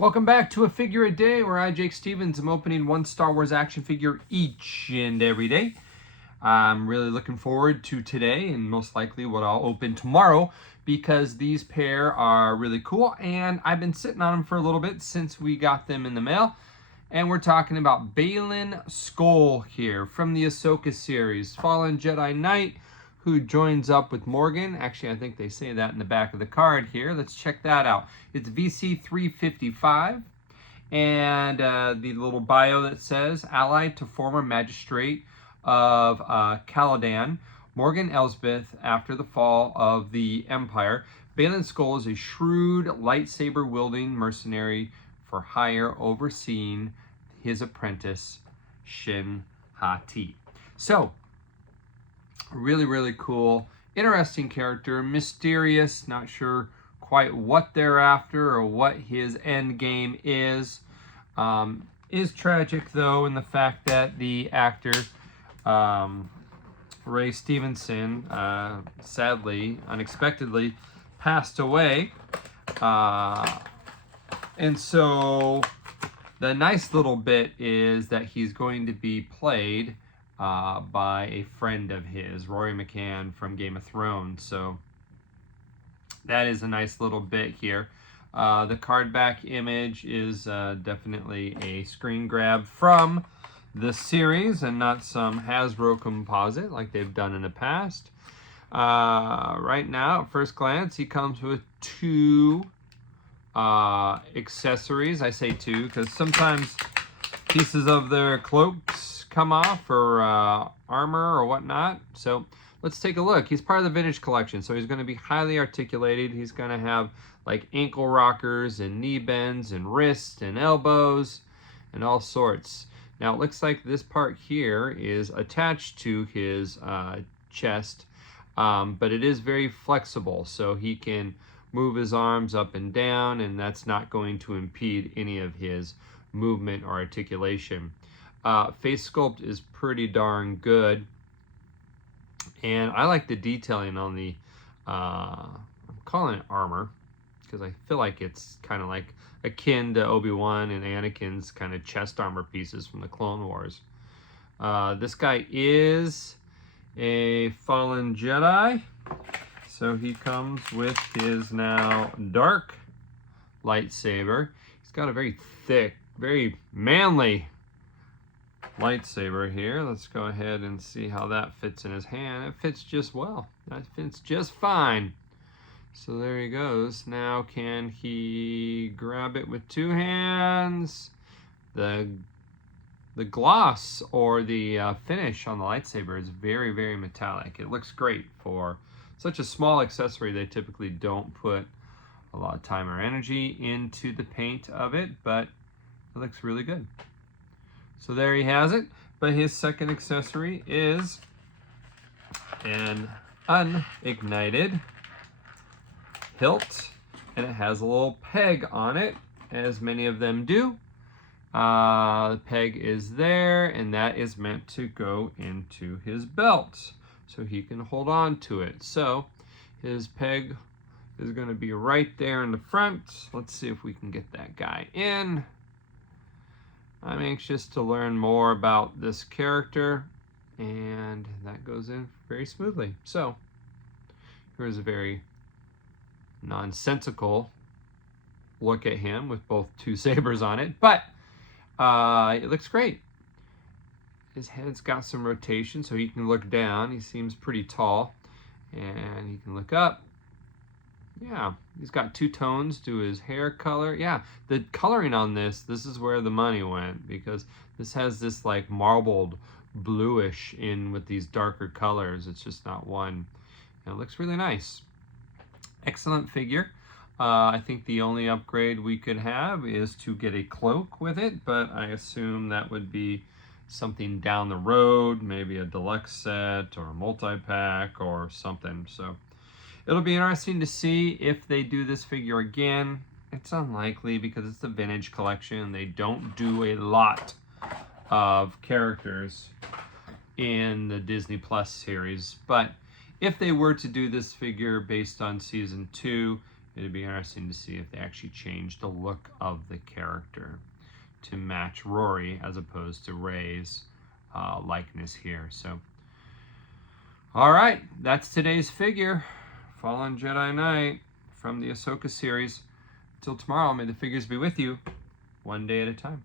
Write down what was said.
Welcome back to A Figure a Day, where I, Jake Stevens, am opening one Star Wars action figure each and every day. I'm really looking forward to today and most likely what I'll open tomorrow because these pair are really cool and I've been sitting on them for a little bit since we got them in the mail. And we're talking about Bailin Skoll here from the Ahsoka series, Fallen Jedi Knight, who joins up with Morgan. Actually, I think they say that in the back of the card here. Let's check that out. It's VC 355. And the little bio that says, allied to former magistrate of Caladan, Morgan Elsbeth, after the fall of the Empire. Bailin Skoll is a shrewd, lightsaber-wielding mercenary for hire, overseeing his apprentice, Shin Hati. So, really, really cool. Interesting character, mysterious, not sure quite what they're after or what his end game is. Is tragic, though, in the fact that the actor, Ray Stevenson, sadly, unexpectedly passed away. And so the nice little bit is that he's going to be played by a friend of his, Rory McCann from Game of Thrones. So that is a nice little bit here. The card back image is definitely a screen grab from the series and not some Hasbro composite like they've done in the past. Right now, at first glance, he comes with two accessories. I say two because sometimes pieces of their cloaks come off or armor or whatnot. So let's take a look. He's part of the vintage collection, so he's going to be highly articulated. He's going to have like ankle rockers and knee bends and wrists and elbows and all sorts. Now it looks like this part here is attached to his chest, but it is very flexible, so he can move his arms up and down, and that's not going to impede any of his movement or articulation. Face sculpt is pretty darn good, and I like the detailing on the I'm calling it armor because I feel like it's kind of like akin to Obi-Wan and Anakin's kind of chest armor pieces from the Clone Wars. This guy is a fallen Jedi, so he comes with his now dark lightsaber. He's got a very thick, very manly lightsaber here. Let's go ahead and see how that fits in his hand. It fits just well. That fits just fine. So there he goes. Now can he grab it with two hands? The gloss or the finish on the lightsaber is very, very metallic. It looks great for such a small accessory. They typically don't put a lot of time or energy into the paint of it, but it looks really good. So there he has it, but his second accessory is an unignited hilt, and it has a little peg on it, as many of them do. The peg is there, and that is meant to go into his belt, so he can hold on to it. So his peg is going to be right there in the front. Let's see if we can get that guy in. I'm anxious to learn more about this character, and that goes in very smoothly. So here's a very nonsensical look at him with both two sabers on it, but it looks great. His head's got some rotation, so he can look down. He seems pretty tall, and he can look up. Yeah, he's got two tones to his hair color. Yeah, the coloring on this is where the money went, because this has this like marbled bluish in with these darker colors. It's just not one. And it looks really nice. Excellent figure. I think the only upgrade we could have is to get a cloak with it, but I assume that would be something down the road, maybe a deluxe set or a multi-pack or something. So it'll be interesting to see if they do this figure again. It's unlikely because it's the vintage collection. They don't do a lot of characters in the Disney Plus series. But if they were to do this figure based on season 2, It'd be interesting to see if they actually changed the look of the character to match Rory as opposed to Rey's likeness here. So, all right, that's today's figure, Fallen Jedi Knight from the Ahsoka series. Till tomorrow, may the figures be with you, one day at a time.